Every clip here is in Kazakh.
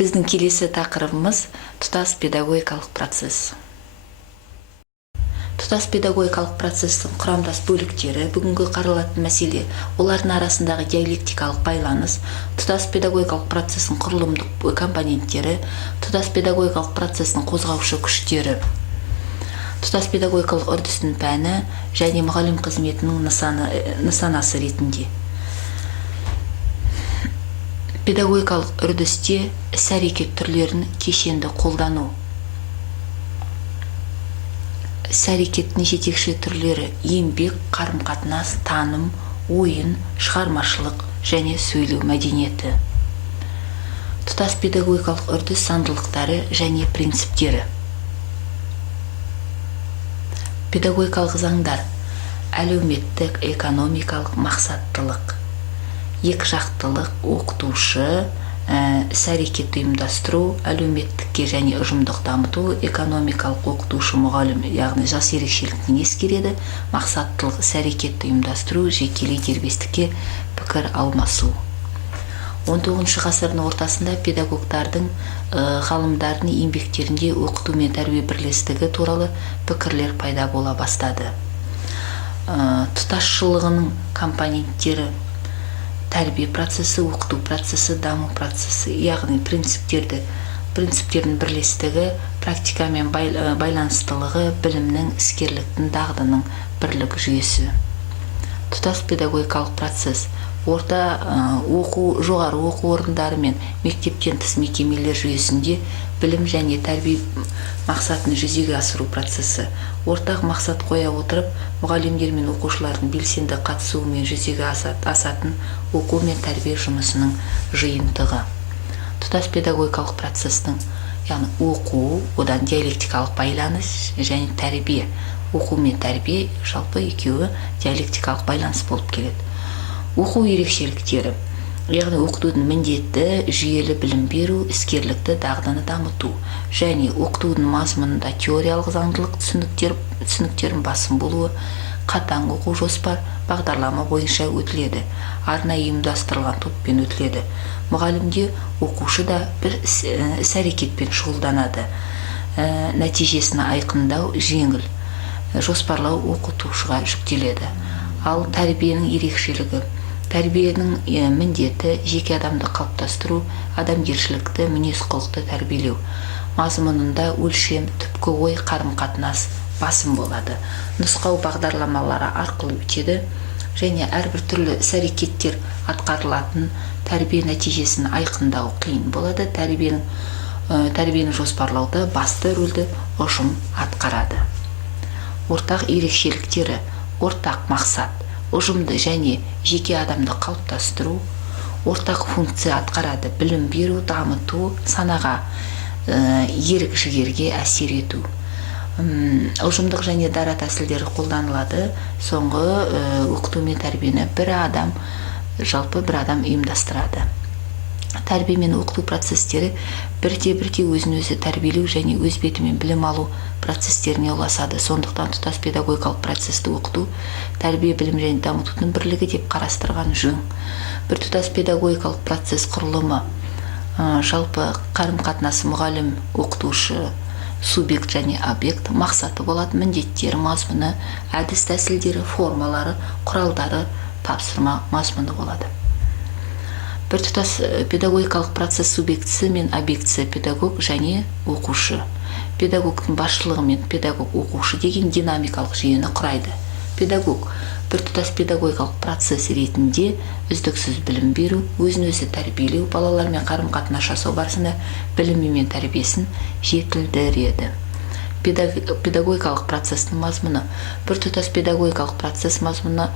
Біздің келесі тақырыбымыз тұтас педагогикалық процесс. Тұтас педагогикалық процесстің құрамдас бөліктері бүгінгі қаралатын мәселе, олардың арасындағы диалектикалық байланыс, тұтас педагогикалық процесстің құрылымдық компоненттері, тұтас педагогикалық процесстің қозғаушы күштері, тұтас педагогикалық үрдістің пәні және мұғалім қызметінің нысанасы ретінде. Педагогикалық үрдісте іс-әрекет түрлерін кешенді қолдану. Іс-әрекеттің жетекші түрлері еңбек, қарым-қатынас, таным, ойын, шығармашылық және сөйлеу мәдениеті. Тұтас педагогикалық үрдіс заңдылықтары және принциптері. Педагогикалық заңдар: әлеуметтік, экономикалық мақсаттылық, екіжақтылық, оқытушы, іс-әрекетті ұйымдастыру, әлеуметтікке және ұжымдық дамыту, экономикалық оқытушы мұғалім, яғни жас ерекшеліктен ескереді, мақсаттылық, іс-әрекетті ұйымдастыру, жекелей дербестікке пікір алмасу. 19 ғасырдың ортасында педагогтардың, ғалымдардың еңбектерінде оқыту мен тәрбие бірлестігі туралы пікірлер пайда бола бастады. Тұтасшылығының компоненттері: тәрбие процесі, оқыту процесі, даму процесі, яғни принциптердің бірлестігі, практикамен байланыстылығы, білімнің, іскерліктің, дағдының бірлік жүйесі. Тұтас педагогикалық процесс: жоғары оқу орындары мен мектептен тыс мекемелер жүйесінде білім және тәрбие мақсатын жүзеге асыру процесі. Ортақ мақсат қоя отырып, мұғалімдер мен оқушылардың белсенді қатысуымен жүзеге асатын оқу мен тәрбие жұмысының жиынтығы. Тұтас педагогикалық процестің, яғни оқу, одан диалектикалық байланыс және тәрбие. Оқу мен тәрбие жалпы екеуі диалектикалық байланыс болып келеді. Оқу ерекшеліктері: яғни оқытудың міндеті жүйелі білім беру, іскерлікті, дағдыны дамыту, және оқытудың мазмұнында теориялық заңдылық түсініктердің басым болуы, қатаң оқу жоспар, бағдарлама бойынша өтіледі, арнайы ұйымдастырылған топпен өтіледі. Мұғалімде оқушы да бір іс-әрекетпен шұғылданады. Нәтижесін айқындау жеңіл, жоспарлау оқытушыға жүктеледі. Ал тәрбиенің ерекшелігі: тәрбиенің міндеті жеке адамды қалыптастыру, адамгершілікті, мінез-құлықты тәрбиелеу. Мазмұнында өлшем, түпкі ой, қарым-қатынас басым болады. Нұсқау бағдарламалары арқылы өтеді және әрбір түрлі іс-әрекеттер атқарылатын, тәрбие нәтижесін айқындау қиын болады. Тәрбиені жоспарлауда басты рөлді ұжым атқарады. Ортақ ерекшеліктері: ортақ мақсат, ұжымды және жеке адамды қалыптастыру, ортақ функция атқарады, білім беру, дамыту, санаға, ерік-жігерге әсер ету. Ұжымдық және дара тәсілдері қолданылады. Соңғы оқыту мен тәрбиені бір адам ұйымдастырады. Тәрбие мен оқыту процестері бірте-бірте өзін-өзі тәрбиелеу және өз бетімен білім алу процестеріне ұласады. Сондықтан тұтас педагогикалық процесті оқыту, тәрбие, білім және дамытудың бірлігі деп қарастырған жөн. Бір тұтас педагогикалық процесс құрылымы: жалпы қарым-қатынасы мұғалім, оқытушы, субъект және объект, мақсаты болады, міндеттері, мазмұны, әдіс тәсілдері, формалары, құралдары, тапсырма мазмұны болады. Бір тұтас педагогикалық процесс субъектісі мен объектісі: педагог және оқушы. Педагогтың басшылығы мен педагог-оқушы деген динамикалық жүйені құрайды. Педагог бір тұтас педагогикалық процесс ретінде үздіксіз білім беру, өзін-өзі тәрбиелеу, балалармен қарым-қатынас жасау барысында білімі мен тәрбиесін жетілдіреді. Педагогикалық процестің мазмұны: бір тұтас педагогикалық процесс мазмұны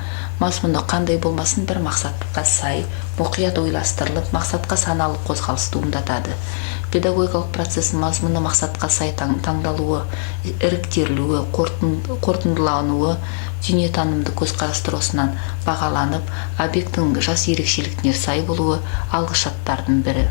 қандай болмасын, бір мақсатқа сай, мұқият ойластырылып, мақсатқа саналы қозғалыс туындатады. Педагогикалық процесс мазмұны мақсатқа сай таңдалуы, іріктелуі, қорытындылануы, дүниетанымды көзқарас тұрғысынан бағаланып, объекттің жас ерекшеліктіне сай болуы алғышарттардың бірі.